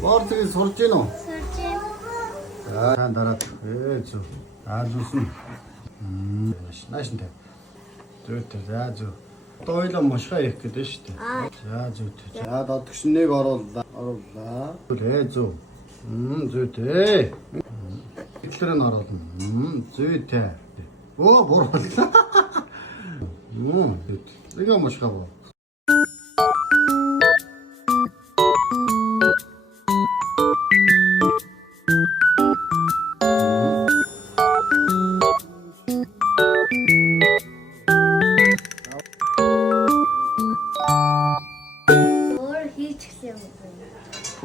Бортыг сурж гин үү? Сурж байна. За дараад зөө. Аазуусан. Наашинтай. Зөөтэй за зөө. Дойлоо мошгаа их гэдэг шүү дээ. За зөөтэй. За додгшнийг оруулаа. Зөө. Зөөтэй. Итлэр нь оруулна. Зөөтэй. Оо буруулаа. Зөөтэй. Эгэ мошгаа боо.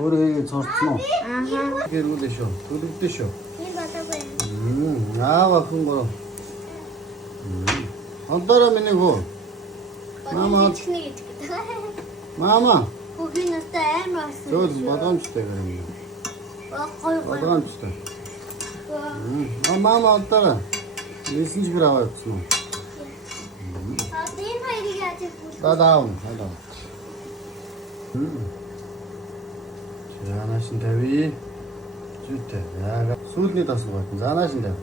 Өөрөө цорцсон уу? Ааха. Гэрүүлээ шүү. Төлөвдөө шүү. Би болоогүй. Аава хүн гоо. Онтора миний хөө. Мама. Мама. Хүүгийн настай амар болсон. Зөөл бодомжтой гэнэ. Гой. Бодомжтой. Мама онтора. Мессенжер аваад ирсэн үү? Тийм хоёрыг яаж ирэх вэ? Дадаав. Заанашин тавь. Зүйтэй. Яага. Сүүлний тас гоо. Заанашин тавь.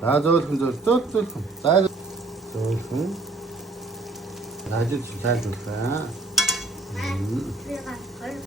За зөөлхөн. За зөөлхөн. Наажид зайлуулаа. Би гал.